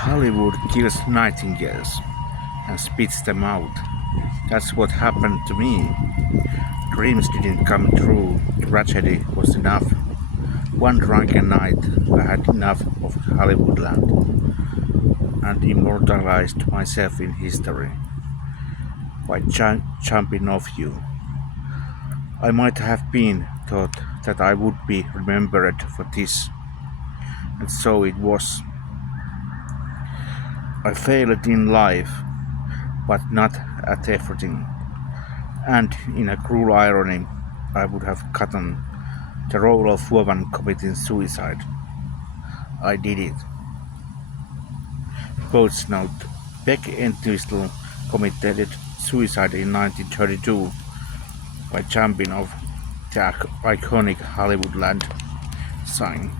Hollywood kills nightingales and spits them out. That's what happened to me. Dreams didn't come true. Tragedy was enough. One drunken night, I had enough of Hollywoodland and immortalized myself in history by jumping off you. I might have been thought that I would be remembered for this, and so it was. I failed in life, but not at everything. And in a cruel irony, I would have gotten the role of woman committing suicide. I did it. Quotes note: Beck Entwistle committed suicide in 1932 by jumping off the iconic Hollywoodland sign.